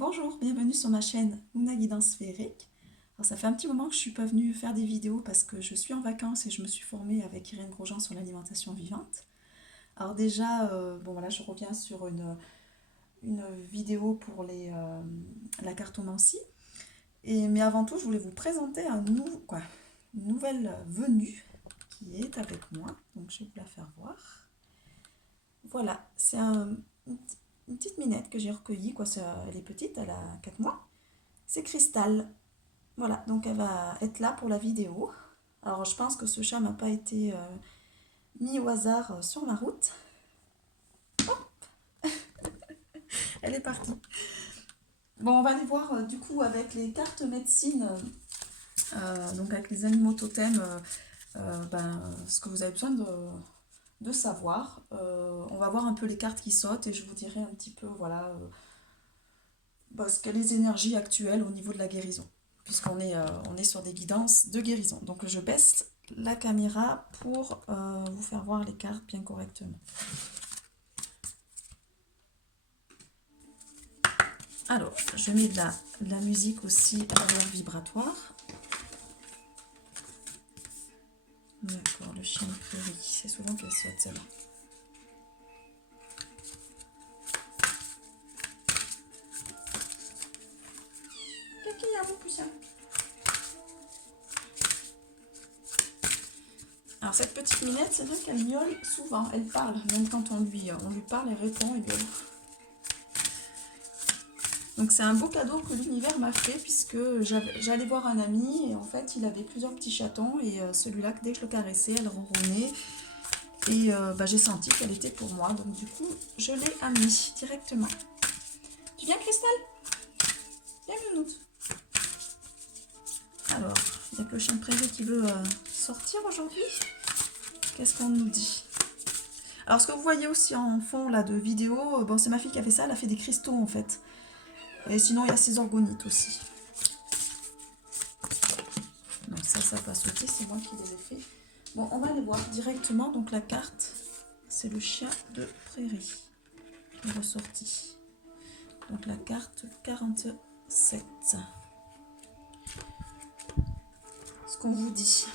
Bonjour, bienvenue sur ma chaîne Mouna Guidance Féerique. Alors, ça fait un petit moment que je suis pas venue faire des vidéos parce que je suis en vacances et je me suis formée avec Irène Grosjean sur l'alimentation vivante. Alors déjà, bon voilà, je reviens sur une vidéo pour la cartomancie. Mais avant tout, je voulais vous présenter une nouvelle venue qui est avec moi. Donc je vais vous la faire voir. Voilà, une petite minette que j'ai recueillie. Elle est petite, elle a 4 mois. C'est Cristal. Voilà, donc elle va être là pour la vidéo. Alors je pense que ce chat n'a pas été mis au hasard sur ma route. Elle est partie. Bon, on va aller voir du coup avec les cartes médecine, donc avec les animaux totems, ce que vous avez besoin de savoir. On va voir un peu les cartes qui sautent et je vous dirai un petit peu, voilà, ce qu'est les énergies actuelles au niveau de la guérison, on est sur des guidances de guérison. Donc je baisse la caméra pour vous faire voir les cartes bien correctement. Alors, je mets de la musique aussi à l'heure vibratoire. D'accord, le chien de prairie, c'est souvent qu'elle saute celle-là. Qu'est-ce qu'il y a, mon poussin? Alors cette petite minette, c'est vrai qu'elle miaule souvent, elle parle, même quand on lui parle, elle répond, elle miaule. Donc c'est un beau cadeau que l'univers m'a fait puisque j'allais voir un ami et en fait il avait plusieurs petits chatons et celui-là, dès que je le caressais, elle ronronnait et j'ai senti qu'elle était pour moi. Donc du coup, je l'ai amenée directement. Tu viens, Cristal? Viens, Nounoute. Alors, il n'y a que le chien de prairie qui veut sortir aujourd'hui. Qu'est-ce qu'on nous dit? Alors ce que vous voyez aussi en fond là de vidéo, bon c'est ma fille qui a fait ça, elle a fait des cristaux en fait. Et sinon il y a ces orgonites aussi. Donc ça va sauter, c'est moi qui les ai fait. Bon, on va aller voir directement. Donc la carte, c'est le chien de prairie qui est ressorti. Donc la carte 47. Ce qu'on vous dit.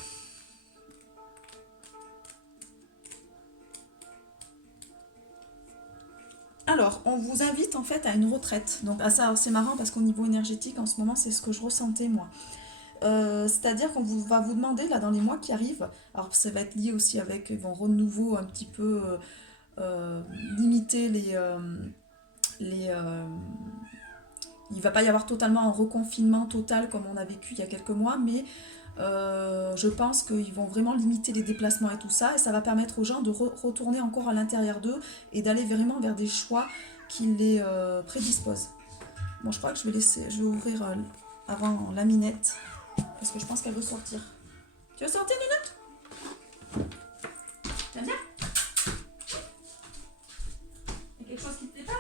Alors, on vous invite en fait à une retraite. Donc, c'est marrant parce qu'au niveau énergétique, en ce moment, c'est ce que je ressentais moi. C'est-à-dire qu'on va vous demander là dans les mois qui arrivent, alors ça va être lié aussi avec, ils vont renouveau un petit peu limiter les il va pas y avoir totalement un reconfinement total comme on a vécu il y a quelques mois, mais je pense qu'ils vont vraiment limiter les déplacements et tout ça, et ça va permettre aux gens de retourner encore à l'intérieur d'eux et d'aller vraiment vers des choix qui les prédisposent. Bon, je crois que je vais ouvrir avant la minette parce que je pense qu'elle veut sortir. Tu veux sortir, Nunette? T'aimes bien? Il y a quelque chose qui te plaît pas là?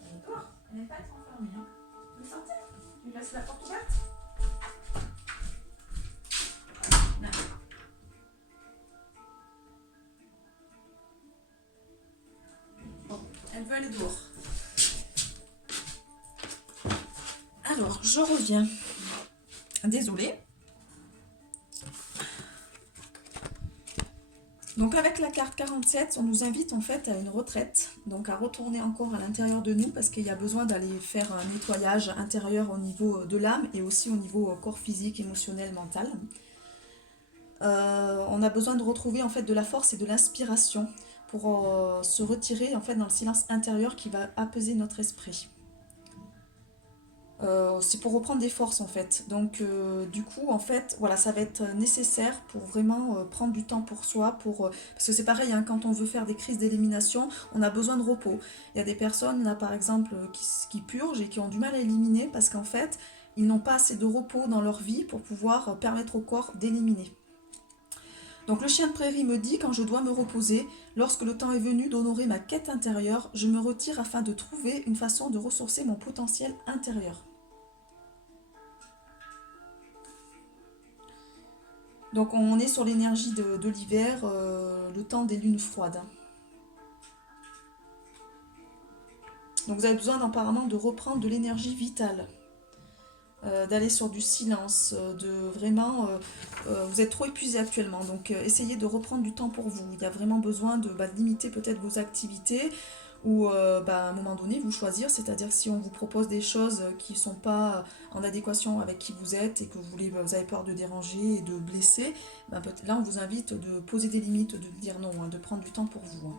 Elle est dehors, elle n'aime pas être enfermée. Hein. Tu veux sortir? Tu laisses la porte ouverte? Non. Bon, elle veut aller dehors. Alors, je reviens. Désolée. Donc avec la carte 47, on nous invite en fait à une retraite, donc à retourner encore à l'intérieur de nous parce qu'il y a besoin d'aller faire un nettoyage intérieur au niveau de l'âme et aussi au niveau corps physique, émotionnel, mental. On a besoin de retrouver en fait de la force et de l'inspiration pour se retirer en fait dans le silence intérieur qui va apaiser notre esprit. C'est pour reprendre des forces en fait. Donc du coup en fait voilà ça va être nécessaire pour vraiment prendre du temps pour soi parce que c'est pareil hein, quand on veut faire des crises d'élimination on a besoin de repos. Il y a des personnes là par exemple qui purgent et qui ont du mal à éliminer parce qu'en fait ils n'ont pas assez de repos dans leur vie pour pouvoir permettre au corps d'éliminer. Donc le chien de prairie me dit quand je dois me reposer, lorsque le temps est venu d'honorer ma quête intérieure, je me retire afin de trouver une façon de ressourcer mon potentiel intérieur. Donc on est sur l'énergie de l'hiver, le temps des lunes froides. Donc vous avez besoin apparemment de reprendre de l'énergie vitale, d'aller sur du silence, de vraiment... vous êtes trop épuisé actuellement, donc essayez de reprendre du temps pour vous. Il y a vraiment besoin de limiter peut-être vos activités, ou à un moment donné vous choisir, c'est-à-dire si on vous propose des choses qui ne sont pas en adéquation avec qui vous êtes et que vous avez peur de déranger et de blesser, là on vous invite de poser des limites, de dire non, hein, de prendre du temps pour vous. Hein.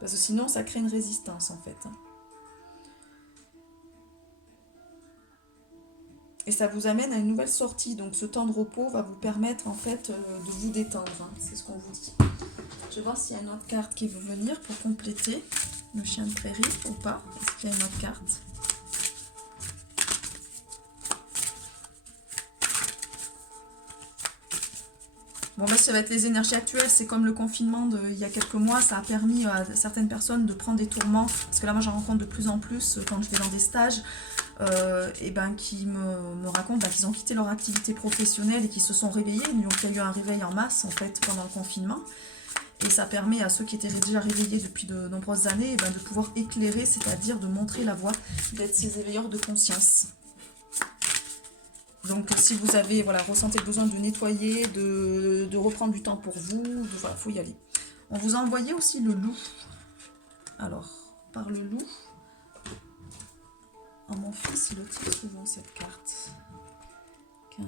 Parce que sinon ça crée une résistance en fait. Hein. Et ça vous amène à une nouvelle sortie. Donc ce temps de repos va vous permettre en fait de vous détendre. Hein. C'est ce qu'on vous dit. Je vais voir s'il y a une autre carte qui veut venir pour compléter le chien de prairie ou pas. Est-ce qu'il y a une autre carte? Bon, bah, ça va être les énergies actuelles. C'est comme le confinement il y a quelques mois. Ça a permis à certaines personnes de prendre des tourments. Parce que là, moi, j'en rencontre de plus en plus quand je vais dans des stages. Qui me racontent qu'ils ont quitté leur activité professionnelle et qui se sont réveillés. Donc il y a eu un réveil en masse en fait pendant le confinement. Et ça permet à ceux qui étaient déjà réveillés depuis de nombreuses années de pouvoir éclairer, c'est-à-dire de montrer la voie, d'être ces éveilleurs de conscience. Donc si vous avez ressentez le besoin de nettoyer, de reprendre du temps pour vous, faut y aller. On vous a envoyé aussi le loup. Alors, par le loup, mon fils, il le tire souvent cette carte. 15.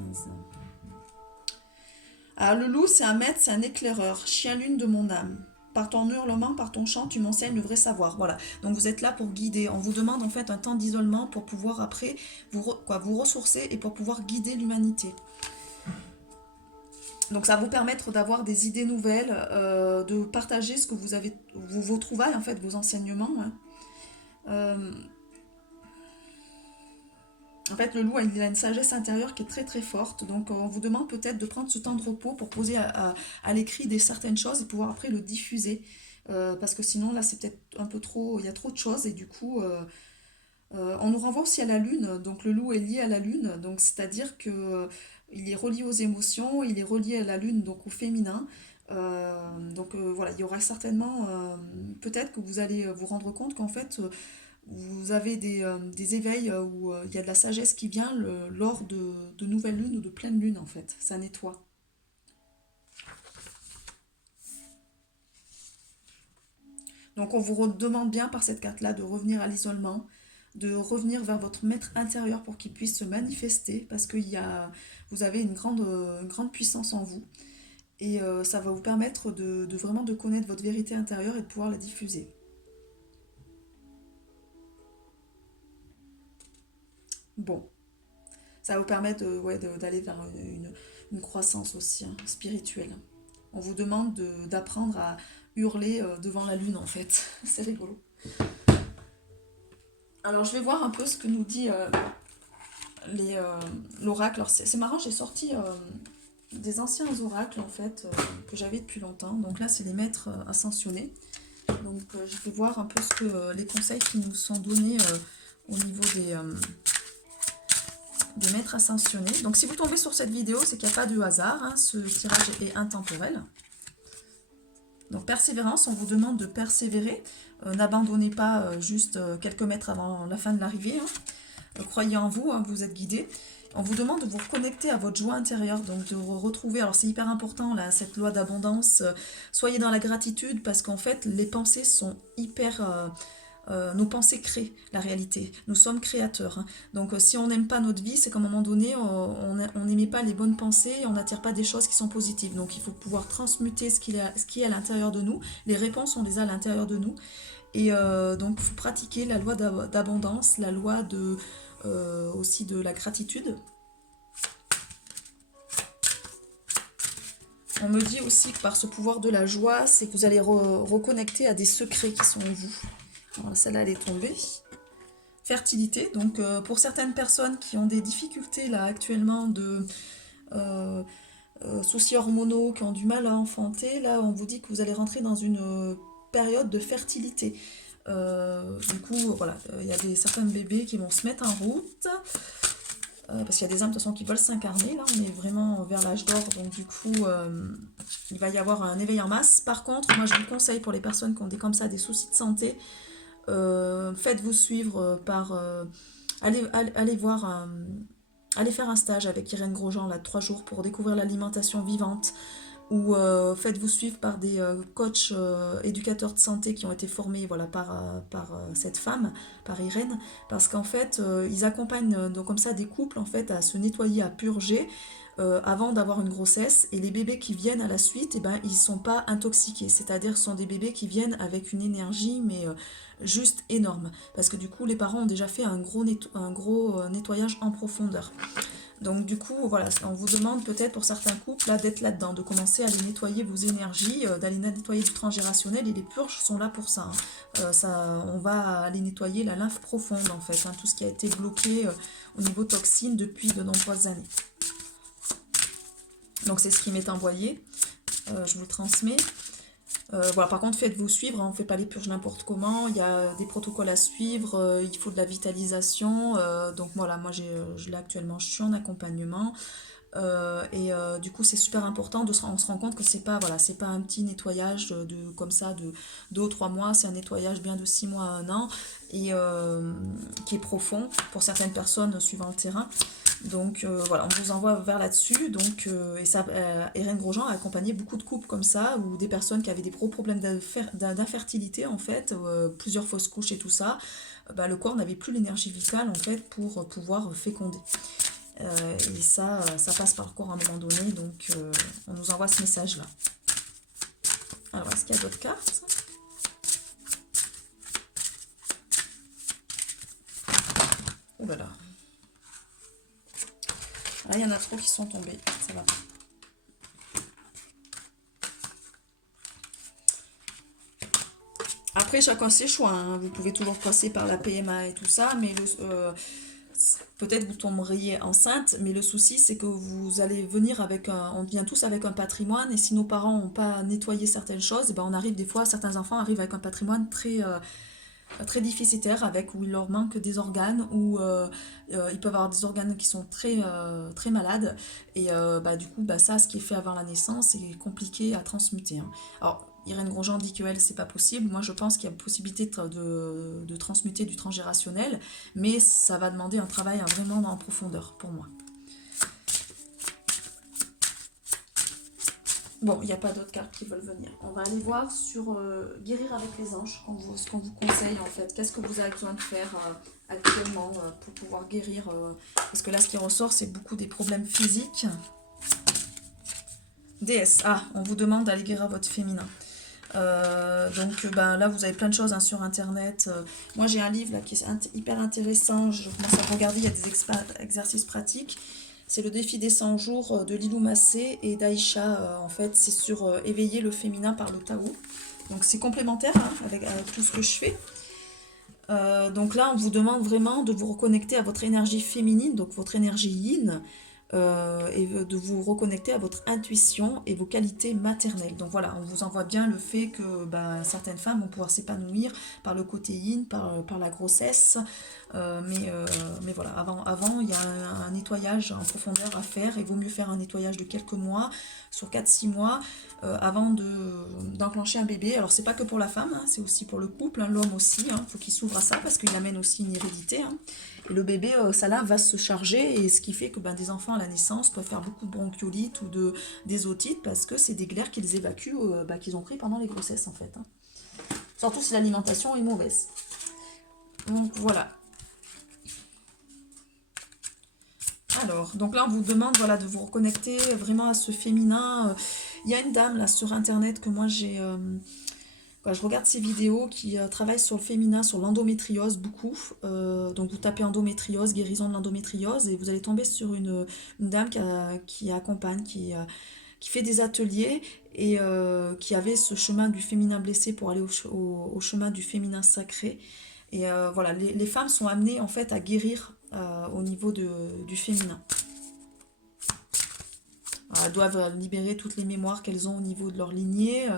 Alors, le loup, c'est un maître, c'est un éclaireur, chien lune de mon âme. Par ton hurlement, par ton chant, tu m'enseignes le vrai savoir. Voilà. Donc vous êtes là pour guider. On vous demande en fait un temps d'isolement pour pouvoir après vous ressourcer et pour pouvoir guider l'humanité. Donc ça va vous permettre d'avoir des idées nouvelles, de partager ce que vous avez, vos trouvailles en fait, vos enseignements. Hein. En fait, le loup, il a une sagesse intérieure qui est très très forte. Donc, on vous demande peut-être de prendre ce temps de repos pour poser à l'écrit certaines choses et pouvoir après le diffuser. Parce que sinon, là, c'est peut-être un peu trop... Il y a trop de choses et du coup, on nous renvoie aussi à la lune. Donc, le loup est lié à la lune. Donc, c'est-à-dire que il est relié aux émotions, il est relié à la lune, donc au féminin. Voilà, il y aura certainement... peut-être que vous allez vous rendre compte qu'en fait... vous avez des éveils où il y a de la sagesse qui vient lors de nouvelles lunes ou de pleine lune en fait. Ça nettoie. Donc on vous demande bien par cette carte-là de revenir à l'isolement, de revenir vers votre maître intérieur pour qu'il puisse se manifester parce que vous avez une grande puissance en vous. Et ça va vous permettre de vraiment de connaître votre vérité intérieure et de pouvoir la diffuser. Bon, ça va vous permettre d'aller vers une croissance aussi hein, spirituelle. On vous demande d'apprendre à hurler devant la lune en fait. C'est rigolo. Alors je vais voir un peu ce que nous dit l'oracle. Alors c'est marrant, j'ai sorti des anciens oracles en fait que j'avais depuis longtemps. Donc là c'est les maîtres ascensionnés. Donc je vais voir un peu ce que les conseils qui nous sont donnés au niveau des maîtres ascensionnés. Donc si vous tombez sur cette vidéo, c'est qu'il n'y a pas de hasard. Hein, ce tirage est intemporel. Donc persévérance, on vous demande de persévérer. N'abandonnez pas juste quelques mètres avant la fin de l'arrivée. Hein. Croyez en vous, hein, vous êtes guidés. On vous demande de vous reconnecter à votre joie intérieure, donc de retrouver, alors c'est hyper important là, cette loi d'abondance. Soyez dans la gratitude parce qu'en fait les pensées sont hyper... nos pensées créent la réalité. Nous sommes créateurs. Hein. Donc si on n'aime pas notre vie, c'est qu'à un moment donné, on n'émet pas les bonnes pensées et on n'attire pas des choses qui sont positives. Donc il faut pouvoir transmuter ce qui est à l'intérieur de nous. Les réponses, on les a à l'intérieur de nous. Et donc il faut pratiquer la loi d'abondance, la loi aussi de la gratitude. On me dit aussi que par ce pouvoir de la joie, c'est que vous allez reconnecter à des secrets qui sont en vous. Alors celle-là, elle est tombée. Fertilité, donc pour certaines personnes qui ont des difficultés là actuellement de soucis hormonaux, qui ont du mal à enfanter, là on vous dit que vous allez rentrer dans une période de fertilité. Du coup, voilà, il y a certains bébés qui vont se mettre en route. parce qu'il y a des âmes de toute façon qui veulent s'incarner, là on est vraiment vers l'âge d'or, donc du coup il va y avoir un éveil en masse. Par contre, moi je vous conseille pour les personnes qui ont comme ça des soucis de santé, faites-vous suivre par... allez voir allez faire un stage avec Irène Grosjean, là, de 3 jours pour découvrir l'alimentation vivante, ou faites-vous suivre par des coachs éducateurs de santé qui ont été formés voilà, par cette femme, par Irène, parce qu'en fait, ils accompagnent donc comme ça des couples en fait, à se nettoyer, à purger avant d'avoir une grossesse, et les bébés qui viennent à la suite, eh ben, ils ne sont pas intoxiqués, c'est-à-dire que ce sont des bébés qui viennent avec une énergie, mais juste énorme, parce que du coup, les parents ont déjà fait un gros nettoyage en profondeur. Donc du coup, voilà, on vous demande peut-être pour certains couples là, d'être là-dedans, de commencer à aller nettoyer vos énergies, d'aller nettoyer du transgérationnel, et les purges sont là pour ça, hein. On va aller nettoyer la lymphe profonde en fait, hein, tout ce qui a été bloqué au niveau toxine depuis de nombreuses années. Donc c'est ce qui m'est envoyé, je vous le transmets. Voilà, par contre, faites-vous suivre, hein, on ne fait pas les purges n'importe comment, il y a des protocoles à suivre, il faut de la vitalisation, donc voilà, moi là actuellement, je suis en accompagnement, du coup c'est super important, on se rend compte que c'est pas, voilà, c'est pas un petit nettoyage comme ça de 2 ou 3 mois, c'est un nettoyage bien de 6 mois à 1 an, et qui est profond pour certaines personnes suivant le terrain. Donc voilà, on vous envoie vers là-dessus. Donc, et ça, Irène Grosjean a accompagné beaucoup de couples comme ça, ou des personnes qui avaient des gros problèmes d'infertilité en fait, plusieurs fausses couches et tout ça. Bah, le corps n'avait plus l'énergie vitale en fait pour pouvoir féconder. Et ça passe par le corps à un moment donné, donc on nous envoie ce message-là. Alors, est-ce qu'il y a d'autres cartes? Oh là là. Là, il y en a trop qui sont tombés, ça va pas. Après, chacun ses choix, hein. Vous pouvez toujours passer par la PMA et tout ça, mais peut-être vous tomberiez enceinte, mais le souci, c'est que vous allez venir avec on vient tous avec un patrimoine, et si nos parents n'ont pas nettoyé certaines choses, et ben on arrive des fois, certains enfants arrivent avec un patrimoine très déficitaire, où il leur manque des organes, ou ils peuvent avoir des organes qui sont très malades, et bah, du coup bah, ça, ce qui est fait avant la naissance, c'est compliqué à transmuter, hein. Alors Irène Grosjean dit qu'elle, c'est pas possible. Moi, je pense qu'il y a possibilité de transmuter du transgérationnel, mais ça va demander un travail vraiment en profondeur pour moi. Bon, il n'y a pas d'autres cartes qui veulent venir. On va aller voir sur guérir avec les anges, ce qu'on vous conseille en fait. Qu'est-ce que vous avez besoin de faire actuellement pour pouvoir guérir parce que là, ce qui ressort, c'est beaucoup des problèmes physiques. Déesse, on vous demande d'aller guérir votre féminin. Donc ben, là, vous avez plein de choses, hein, sur Internet. Moi, j'ai un livre là, qui est hyper intéressant. Je commence à regarder, il y a des exercices pratiques. C'est le défi des 100 jours de Lilou Massé et d'Aïcha. En fait, c'est sur éveiller le féminin par le Tao. Donc c'est complémentaire, hein, avec tout ce que je fais. Donc là, on vous demande vraiment de vous reconnecter à votre énergie féminine, donc votre énergie yin, et de vous reconnecter à votre intuition et vos qualités maternelles. Donc voilà, on vous envoie bien le fait que certaines femmes vont pouvoir s'épanouir par le côté yin, par la grossesse, mais voilà, avant il y a un nettoyage en profondeur à faire, et il vaut mieux faire un nettoyage de quelques mois, sur 4-6 mois, avant d'enclencher un bébé. Alors c'est pas que pour la femme, hein, c'est aussi pour le couple, hein, l'homme aussi, il faut qu'il s'ouvre à ça, parce qu'il amène aussi une hérédité, hein. Et le bébé, ça là, va se charger, et ce qui fait que des enfants à la naissance peuvent faire beaucoup de bronchiolite ou des otites, parce que c'est des glaires qu'ils évacuent, qu'ils ont pris pendant les grossesses en fait, hein. Surtout si l'alimentation est mauvaise. Donc voilà. Alors, donc là, on vous demande voilà, de vous reconnecter vraiment à ce féminin. Il y a une dame là sur Internet que moi j'ai... je regarde ses vidéos, qui travaille sur le féminin, sur l'endométriose beaucoup. Donc vous tapez endométriose, guérison de l'endométriose, et vous allez tomber sur une dame qui accompagne, qui fait des ateliers, et qui avait ce chemin du féminin blessé pour aller au chemin du féminin sacré. Et voilà, les femmes sont amenées en fait à guérir au niveau du féminin. Elles doivent libérer toutes les mémoires qu'elles ont au niveau de leur lignée,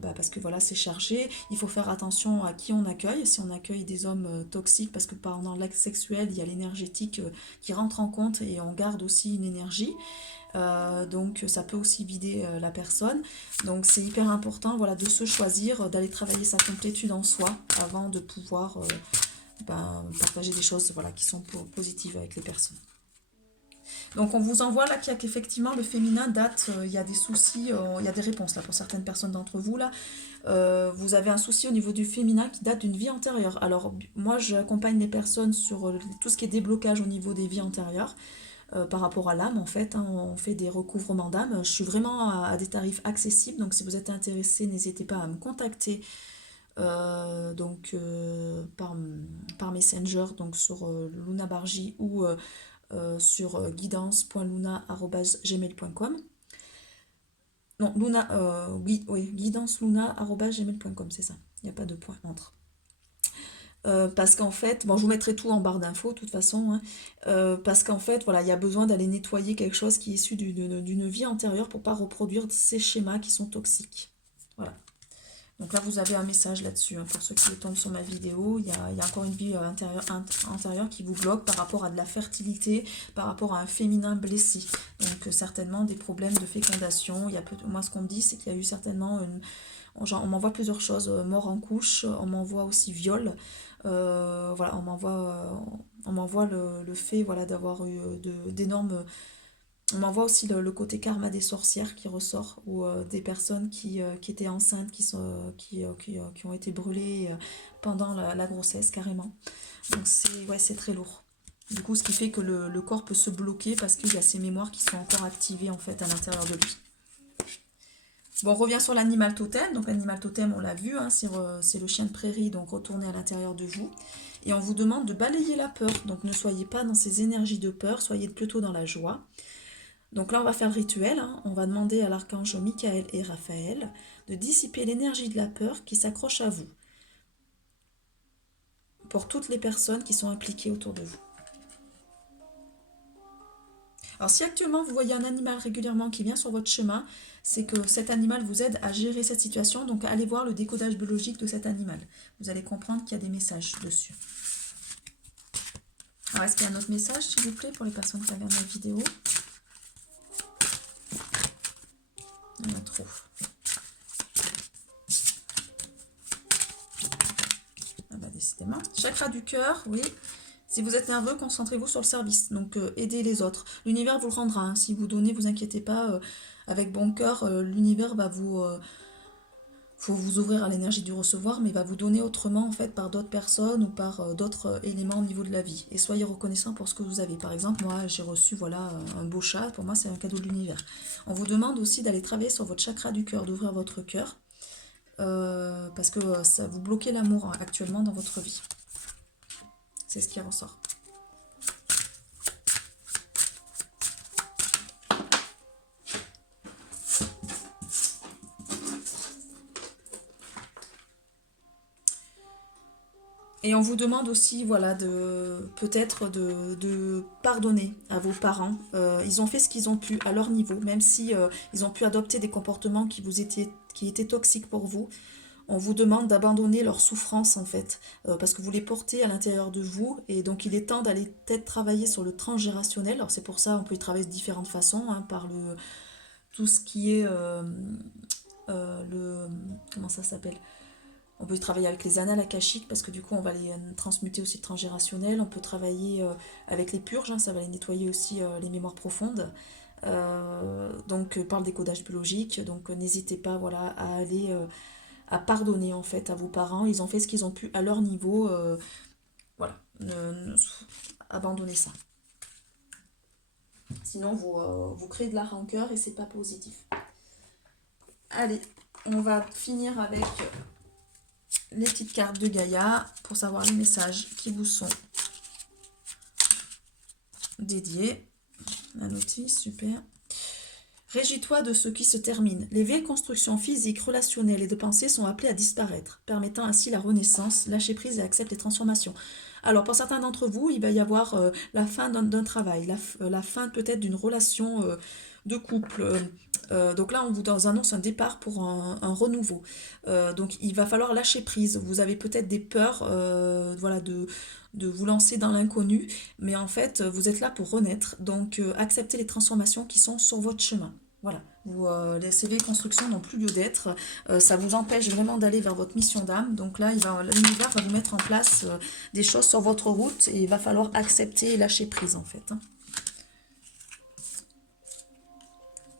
parce que voilà, c'est chargé. Il faut faire attention à qui on accueille. Si on accueille des hommes toxiques, parce que pendant l'acte sexuel, il y a l'énergétique qui rentre en compte et on garde aussi une énergie. Donc ça peut aussi vider la personne. Donc c'est hyper important voilà, de se choisir, d'aller travailler sa complétude en soi avant de pouvoir partager des choses voilà, qui sont positives avec les personnes. Donc on vous envoie là qu'effectivement le féminin date, il y a des soucis, il y a des réponses là pour certaines personnes d'entre vous là. Vous avez un souci au niveau du féminin qui date d'une vie antérieure. Alors moi j'accompagne les personnes sur tout ce qui est déblocage au niveau des vies antérieures. Par rapport à l'âme en fait, hein, on fait des recouvrements d'âme. Je suis vraiment à des tarifs accessibles, donc si vous êtes intéressé, n'hésitez pas à me contacter par Messenger, donc sur Luna Bargy ou sur guidance.luna@gmail.com. Non, Luna, oui, guidanceluna@gmail.com, c'est ça. Il n'y a pas de point entre. Parce qu'en fait, bon, je vous mettrai tout en barre d'infos, de toute façon, hein, parce qu'en fait, voilà, il y a besoin d'aller nettoyer quelque chose qui est issu d'une vie antérieure pour pas reproduire ces schémas qui sont toxiques. Voilà. Donc là, vous avez un message là-dessus, hein, pour ceux qui tombent sur ma vidéo. Il y a encore une vie antérieure qui vous bloque par rapport à de la fertilité, par rapport à un féminin blessé. Donc certainement des problèmes de fécondation. Moi, ce qu'on me dit, c'est qu'il y a eu certainement on m'envoie plusieurs choses, mort en couche, on m'envoie aussi viol. Voilà, on m'envoie le fait voilà, d'avoir eu d'énormes. On m'envoie aussi le côté karma des sorcières qui ressort, ou des personnes qui étaient enceintes, qui ont été brûlées pendant la grossesse carrément. Donc c'est très lourd. Du coup, ce qui fait que le corps peut se bloquer parce qu'il y a ces mémoires qui sont encore activées en fait à l'intérieur de lui. Bon, on revient sur l'animal totem. Donc l'animal totem, on l'a vu, hein, c'est le chien de prairie, donc retournez à l'intérieur de vous. Et on vous demande de balayer la peur. Donc ne soyez pas dans ces énergies de peur, soyez plutôt dans la joie. Donc là, on va faire le rituel. Hein. On va demander à l'archange Michael et Raphaël de dissiper l'énergie de la peur qui s'accroche à vous. Pour toutes les personnes qui sont impliquées autour de vous. Alors si actuellement vous voyez un animal régulièrement qui vient sur votre chemin, c'est que cet animal vous aide à gérer cette situation. Donc allez voir le décodage biologique de cet animal. Vous allez comprendre qu'il y a des messages dessus. Alors est-ce qu'il y a un autre message s'il vous plaît pour les personnes qui regardent ma vidéo? Il y en a trop. Ah bah décidément. Chakra du cœur, oui. Si vous êtes nerveux, concentrez-vous sur le service. Donc aidez les autres. L'univers vous le rendra. Hein. Si vous donnez, vous inquiétez pas. Avec bon cœur, l'univers va faut vous ouvrir à l'énergie du recevoir, mais va vous donner autrement en fait par d'autres personnes ou par d'autres éléments au niveau de la vie. Et soyez reconnaissant pour ce que vous avez. Par exemple, moi j'ai reçu voilà un beau chat. Pour moi, c'est un cadeau de l'univers. On vous demande aussi d'aller travailler sur votre chakra du cœur, d'ouvrir votre cœur, parce que ça vous bloquez l'amour actuellement dans votre vie. C'est ce qui ressort. Et on vous demande aussi, voilà, peut-être de pardonner à vos parents. Ils ont fait ce qu'ils ont pu à leur niveau, même si ils ont pu adopter des comportements qui étaient toxiques pour vous. On vous demande d'abandonner leur souffrance en fait, parce que vous les portez à l'intérieur de vous, et donc il est temps d'aller peut-être travailler sur le transgénérationnel. Alors c'est pour ça on peut y travailler de différentes façons, hein, par tout ce qui est comment ça s'appelle? On peut travailler avec les annales akashiques parce que du coup on va les transmuter aussi transgénérationnel. On peut travailler avec les purges, hein, ça va les nettoyer aussi les mémoires profondes. Donc par le décodage biologique. Donc n'hésitez pas voilà, à aller à pardonner en fait à vos parents. Ils ont fait ce qu'ils ont pu à leur niveau. Voilà, abandonnez ça. Sinon vous créez de la rancœur et c'est pas positif. Allez, on va finir avec les petites cartes de Gaïa pour savoir les messages qui vous sont dédiés. La notice, super. Régis-toi de ce qui se termine. Les vieilles constructions physiques, relationnelles et de pensée sont appelées à disparaître, permettant ainsi la renaissance. Lâchez prise et accepte les transformations. Alors, pour certains d'entre vous, il va y avoir la fin d'un travail, la fin peut-être d'une relation de couple. Donc là, on vous annonce un départ pour un renouveau. Donc il va falloir lâcher prise. Vous avez peut-être des peurs, voilà, de vous lancer dans l'inconnu, mais en fait, vous êtes là pour renaître. Donc acceptez les transformations qui sont sur votre chemin. Voilà, les CV constructions n'ont plus lieu d'être. Ça vous empêche vraiment d'aller vers votre mission d'âme. Donc là, l'univers va vous mettre en place des choses sur votre route et il va falloir accepter et lâcher prise en fait, hein.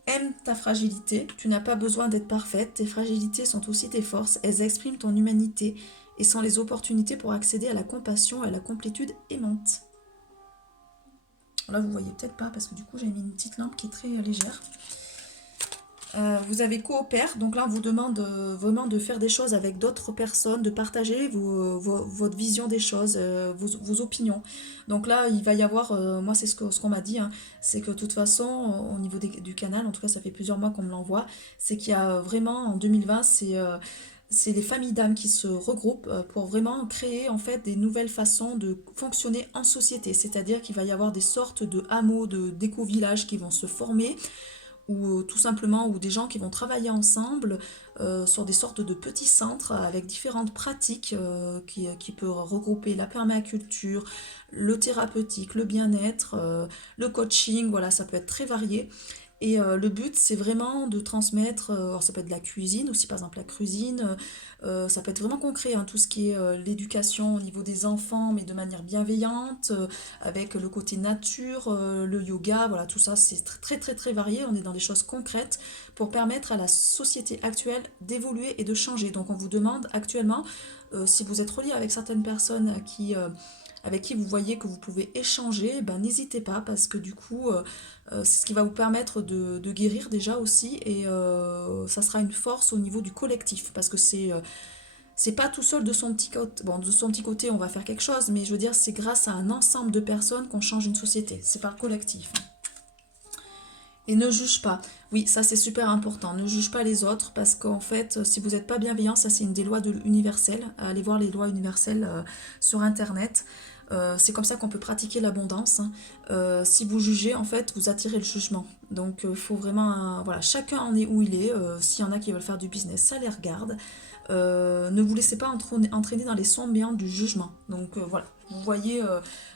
Aime ta fragilité, tu n'as pas besoin d'être parfaite, tes fragilités sont aussi tes forces, elles expriment ton humanité et sont les opportunités pour accéder à la compassion et à la complétude aimante. Là, vous voyez peut-être pas parce que du coup, j'ai mis une petite lampe qui est très légère. Vous avez coopère, donc là on vous demande vraiment de faire des choses avec d'autres personnes, de partager votre vision des choses, vos opinions. Donc là il va y avoir, moi c'est ce qu'on m'a dit, hein, c'est que de toute façon au niveau du canal, en tout cas ça fait plusieurs mois qu'on me l'envoie, c'est qu'il y a vraiment en 2020 c'est les familles d'âmes qui se regroupent pour vraiment créer en fait des nouvelles façons de fonctionner en société. C'est-à-dire qu'il va y avoir des sortes de hameaux, d'éco-villages qui vont se former ou tout simplement ou des gens qui vont travailler ensemble sur des sortes de petits centres avec différentes pratiques qui peuvent regrouper la permaculture, le thérapeutique, le bien-être, le coaching, voilà, ça peut être très varié. Et le but, c'est vraiment de transmettre, alors ça peut être de la cuisine aussi, par exemple la cuisine, ça peut être vraiment concret, hein, tout ce qui est l'éducation au niveau des enfants, mais de manière bienveillante, avec le côté nature, le yoga, voilà, tout ça, c'est très très très varié, on est dans des choses concrètes pour permettre à la société actuelle d'évoluer et de changer. Donc on vous demande actuellement, si vous êtes relié avec certaines personnes avec qui vous voyez que vous pouvez échanger, ben, n'hésitez pas parce que du coup, c'est ce qui va vous permettre de guérir déjà aussi et ça sera une force au niveau du collectif parce que c'est pas tout seul de son petit côté. Bon, de son petit côté, on va faire quelque chose, mais je veux dire, c'est grâce à un ensemble de personnes qu'on change une société. C'est par collectif. Et ne juge pas. Oui, ça c'est super important. Ne juge pas les autres parce qu'en fait, si vous n'êtes pas bienveillant, ça c'est une des lois universelles. Allez voir les lois universelles sur Internet. C'est comme ça qu'on peut pratiquer l'abondance, hein. Si vous jugez, en fait, vous attirez le jugement. Donc, il faut vraiment... voilà, chacun en est où il est. S'il y en a qui veulent faire du business, ça les regarde. Ne vous laissez pas entraîner dans les sondes béantes du jugement. Donc, voilà. Vous voyez,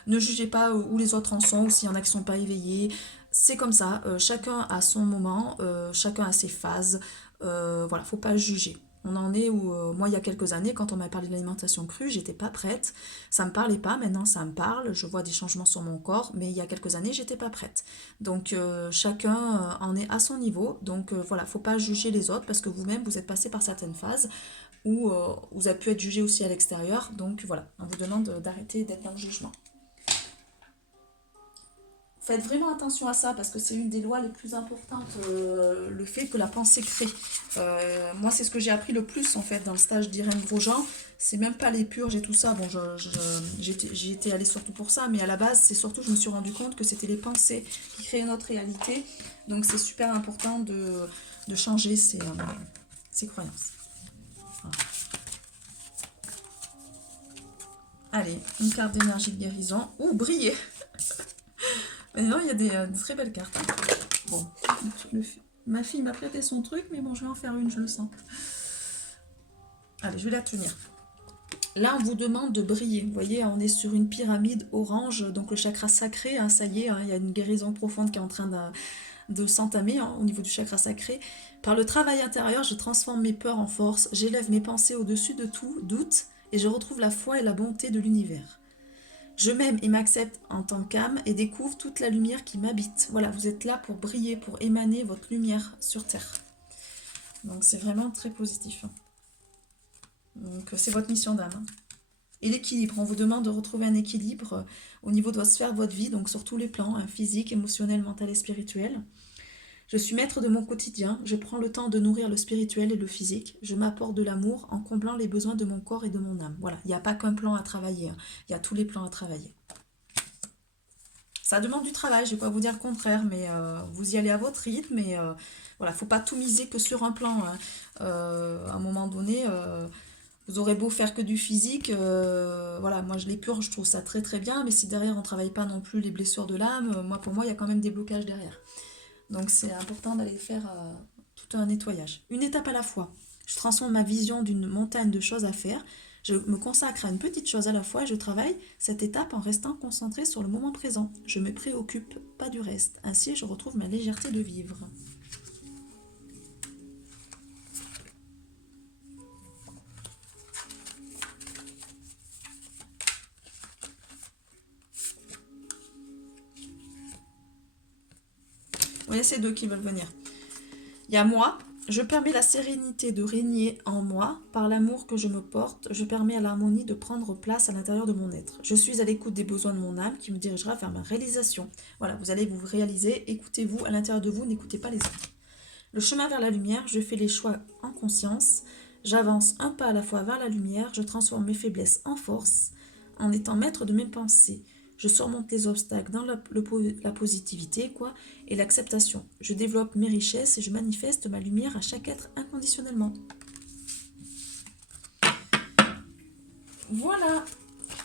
ne jugez pas où les autres en sont, ou s'il y en a qui ne sont pas éveillés. C'est comme ça, chacun a son moment, chacun a ses phases. Voilà, faut pas juger. On en est où, moi, il y a quelques années, quand on m'a parlé de l'alimentation crue, j'étais pas prête. Ça me parlait pas, maintenant ça me parle. Je vois des changements sur mon corps, mais il y a quelques années, j'étais pas prête. Donc, chacun en est à son niveau. Donc, voilà, faut pas juger les autres parce que vous-même, vous êtes passé par certaines phases où vous avez pu être jugé aussi à l'extérieur. Donc, voilà, on vous demande d'arrêter d'être dans le jugement. Faites vraiment attention à ça parce que c'est une des lois les plus importantes, le fait que la pensée crée. Moi, c'est ce que j'ai appris le plus en fait dans le stage d'Irène Grosjean. C'est même pas les purges et tout ça. Bon, j'y étais allée surtout pour ça, mais à la base, c'est surtout je me suis rendu compte que c'était les pensées qui créaient notre réalité. Donc, c'est super important de changer ses croyances. Voilà. Allez, une carte d'énergie de guérison. Ouh, briller. Mais non, il y a des très belles cartes, hein. Bon, ma fille m'a prêté son truc, mais bon, je vais en faire une, je le sens. Allez, je vais la tenir. Là, on vous demande de briller. Vous voyez, on est sur une pyramide orange, donc le chakra sacré, hein, ça y est, hein, il y a une guérison profonde qui est en train de s'entamer, hein, au niveau du chakra sacré. Par le travail intérieur, je transforme mes peurs en force, j'élève mes pensées au-dessus de tout doute, et je retrouve la foi et la bonté de l'univers. Je m'aime et m'accepte en tant qu'âme et découvre toute la lumière qui m'habite. Voilà, vous êtes là pour briller, pour émaner votre lumière sur Terre. Donc c'est vraiment très positif. Donc c'est votre mission d'âme, hein. Et l'équilibre, on vous demande de retrouver un équilibre au niveau de votre sphère, de votre vie, donc sur tous les plans, hein, physique, émotionnel, mental et spirituel. Je suis maître de mon quotidien, je prends le temps de nourrir le spirituel et le physique, je m'apporte de l'amour en comblant les besoins de mon corps et de mon âme. Voilà, il n'y a pas qu'un plan à travailler, hein. Il y a tous les plans à travailler. Ça demande du travail, je ne vais pas vous dire le contraire, mais vous y allez à votre rythme, et voilà, faut pas tout miser que sur un plan, hein. À un moment donné, vous aurez beau faire que du physique, voilà, moi je l'épure, je trouve ça très très bien, mais si derrière on ne travaille pas non plus les blessures de l'âme, pour moi il y a quand même des blocages derrière. Donc c'est important d'aller faire tout un nettoyage. Une étape à la fois. Je transforme ma vision d'une montagne de choses à faire. Je me consacre à une petite chose à la fois et je travaille cette étape en restant concentrée sur le moment présent. Je me préoccupe pas du reste. Ainsi, je retrouve ma légèreté de vivre. Oui, c'est deux qui veulent venir. Il y a moi. Je permets la sérénité de régner en moi. Par l'amour que je me porte, je permets à l'harmonie de prendre place à l'intérieur de mon être. Je suis à l'écoute des besoins de mon âme qui me dirigera vers ma réalisation. Voilà, vous allez vous réaliser. Écoutez-vous à l'intérieur de vous, n'écoutez pas les autres. Le chemin vers la lumière, je fais les choix en conscience. J'avance un pas à la fois vers la lumière. Je transforme mes faiblesses en force en étant maître de mes pensées. Je surmonte les obstacles dans la positivité, et l'acceptation. Je développe mes richesses et je manifeste ma lumière à chaque être inconditionnellement. Voilà.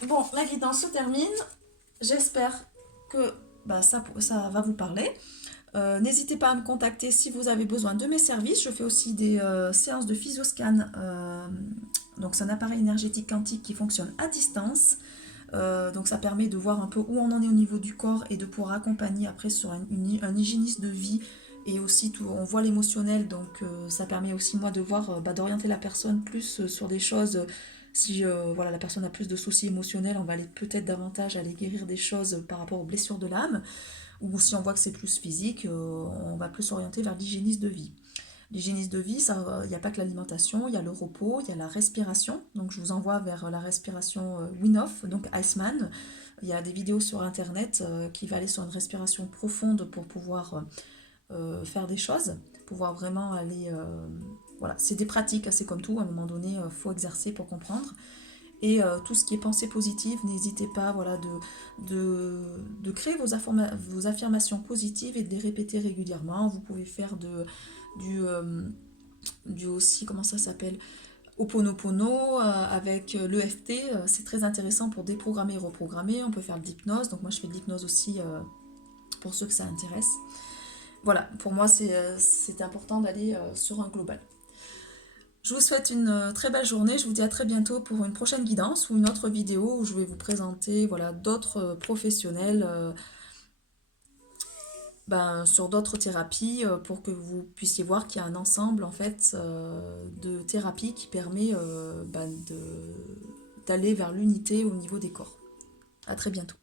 Bon, la guidance se termine. J'espère que ça va vous parler. N'hésitez pas à me contacter si vous avez besoin de mes services. Je fais aussi des séances de physioscan. Donc c'est un appareil énergétique quantique qui fonctionne à distance. Donc ça permet de voir un peu où on en est au niveau du corps et de pouvoir accompagner après sur un hygiénisme de vie et aussi on voit l'émotionnel, donc ça permet aussi moi de voir, d'orienter la personne plus sur des choses. Si voilà, la personne a plus de soucis émotionnels, on va aller peut-être davantage aller guérir des choses par rapport aux blessures de l'âme, ou si on voit que c'est plus physique, on va plus s'orienter vers l'hygiénisme de vie. L'hygiénisme de vie, il n'y a pas que l'alimentation, il y a le repos, il y a la respiration. Donc je vous envoie vers la respiration Wim Hof, donc Iceman. Il y a des vidéos sur internet qui va aller sur une respiration profonde pour pouvoir faire des choses, pouvoir vraiment aller... voilà, c'est des pratiques, c'est comme tout, à un moment donné, il faut exercer pour comprendre. Et tout ce qui est pensée positive, n'hésitez pas voilà, de créer vos affirmations positives et de les répéter régulièrement. Vous pouvez faire du aussi, comment ça s'appelle, Ho'oponopono avec l'EFT, c'est très intéressant pour déprogrammer et reprogrammer. On peut faire de l'hypnose, donc moi je fais de l'hypnose aussi pour ceux que ça intéresse. Voilà, pour moi c'est important d'aller sur un global. Je vous souhaite une très belle journée, je vous dis à très bientôt pour une prochaine guidance ou une autre vidéo où je vais vous présenter voilà, d'autres professionnels sur d'autres thérapies pour que vous puissiez voir qu'il y a un ensemble en fait de thérapies qui permet d'aller vers l'unité au niveau des corps. À très bientôt.